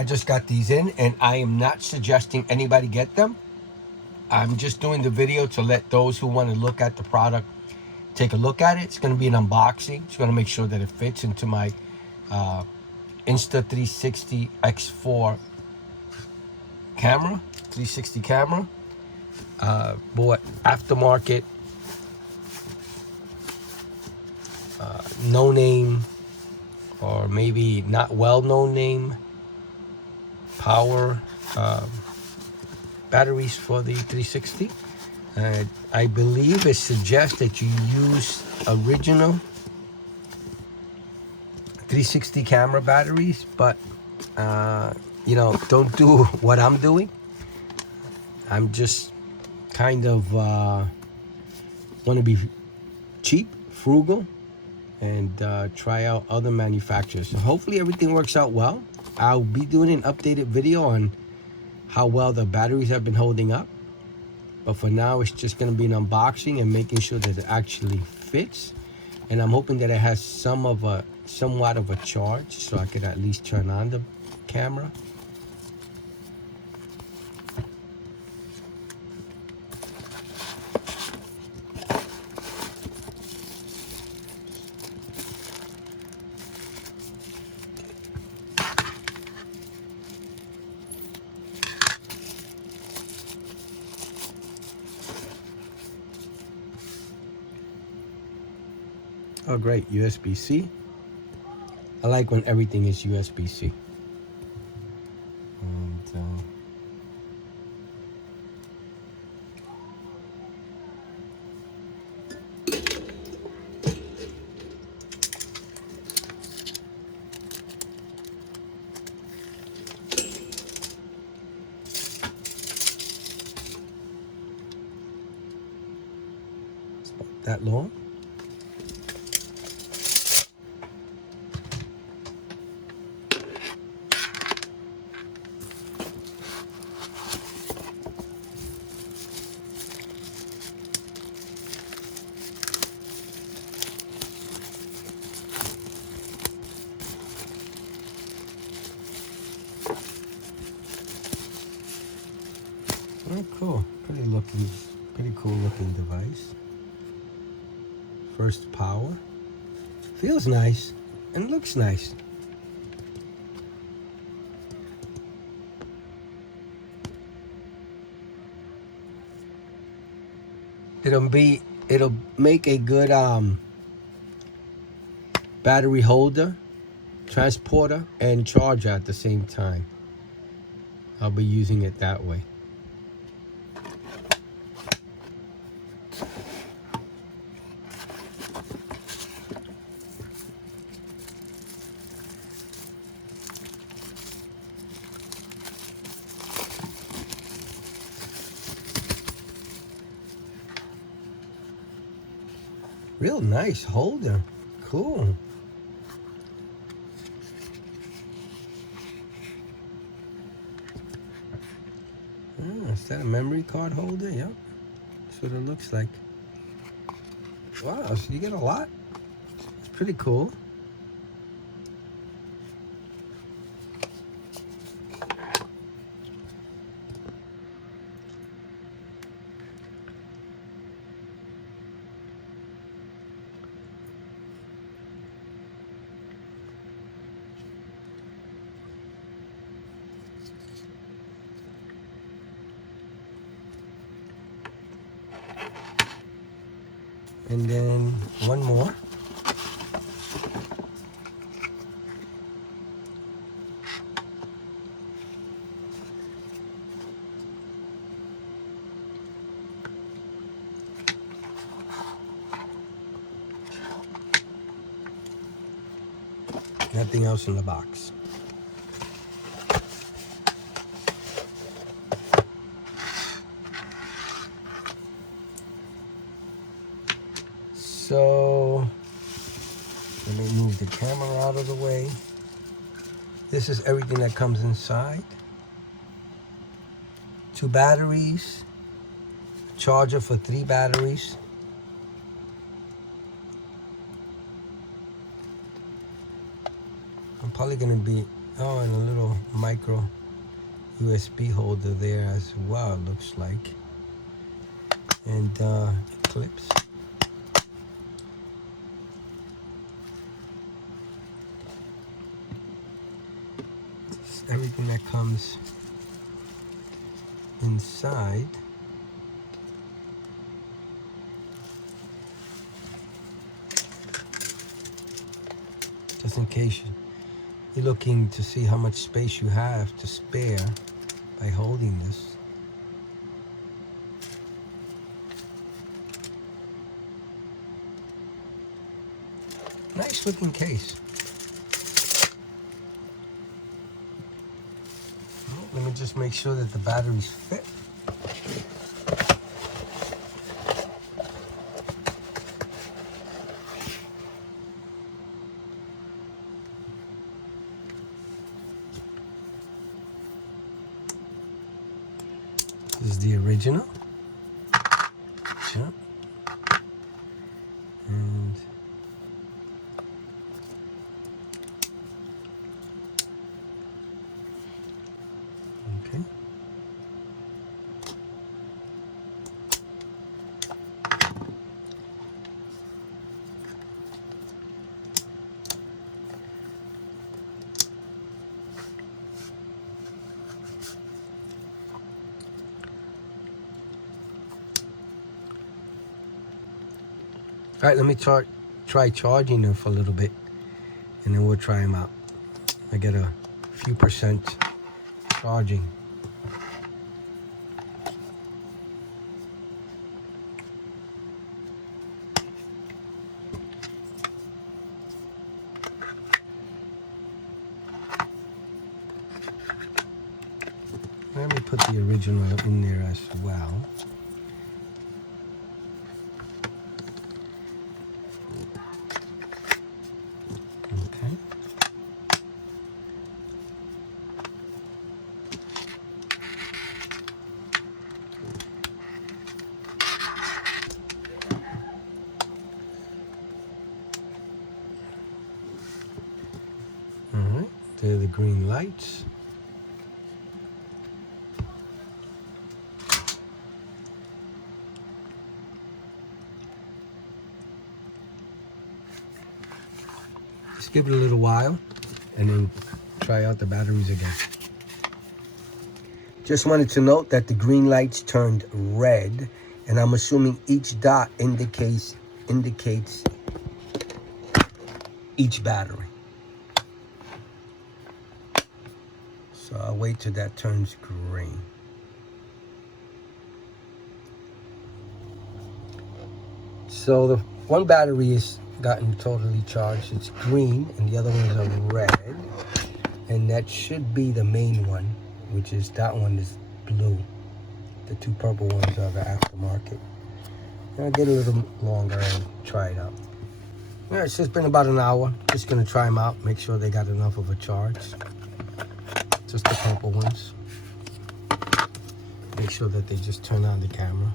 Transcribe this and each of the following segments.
I just got these in, and I am not suggesting anybody get them. I'm just doing the video to let those who want to look at the product take a look at it. It's going to be an unboxing. Just going to make sure that it fits into my Insta360 X4 camera, 360 camera. Bought aftermarket, no name, or maybe not well-known name, power batteries for the 360. I believe it suggests that you use original 360 camera batteries, but you know, don't do what I'm doing. I'm just kind of want to be cheap, frugal, and try out other manufacturers. So hopefully everything works out well. I'll be doing an updated video on how well the batteries have been holding up. But for now, it's just going to be an unboxing and making sure that it actually fits. And I'm hoping that it has somewhat of a charge, so I could at least turn on the camera. Oh, great, USB-C. I like when everything is USB-C. And it's about that long. Oh, cool. Pretty cool looking device. FirstPower. Feels nice and looks nice. It'll make a good battery holder, transporter, and charger at the same time. I'll be using it that way. Real nice holder. Cool. Oh, is that a memory card holder? Yep. That's what it looks like. Wow, so you get a lot. It's pretty cool. And then one more. Nothing else in the box. So let me move the camera out of the way. This is everything that comes inside. 2 batteries, charger for 3 batteries. I'm probably gonna be Oh, and a little micro USB holder there as well, it looks like. And clips. It's everything that comes inside. Just in case you're looking to see how much space you have to spare by holding this. Nice looking case. Let me just make sure that the batteries fit. This is the original. Sure. And okay. All right, let me try charging them for a little bit, and then we'll try them out. I get a few percent charging. Let me put the original in there as well. Okay. All right, there are the green lights. Just give it a little while and then try out the batteries again. Just wanted to note that the green lights turned red, and I'm assuming each dot indicates each battery. So I'll wait till that turns green. So the one battery is gotten totally charged. It's green, and the other ones are red. And that should be the main one, which is that one is blue. The two purple ones are the aftermarket. And I'll get a little longer and try it out. All right, so it's been about an hour. Just gonna try them out, make sure they got enough of a charge. Just the purple ones. Make sure that they just turn on the camera.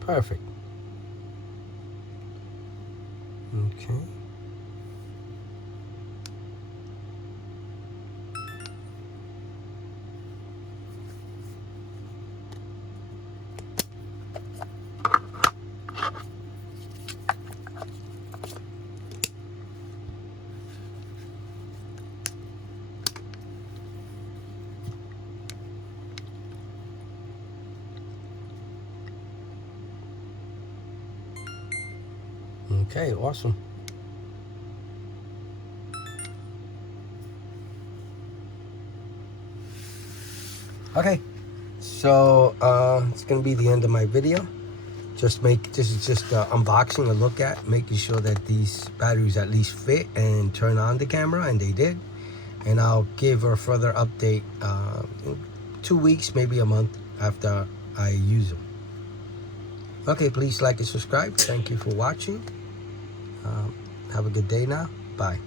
Perfect. Okay. Okay, awesome. Okay, so it's gonna be the end of my video. This is just unboxing, a look at, making sure that these batteries at least fit and turn on the camera, and they did. And I'll give a further update in 2 weeks, maybe a month after I use them. Okay, please like and subscribe. Thank you for watching. Have a good day now. Bye.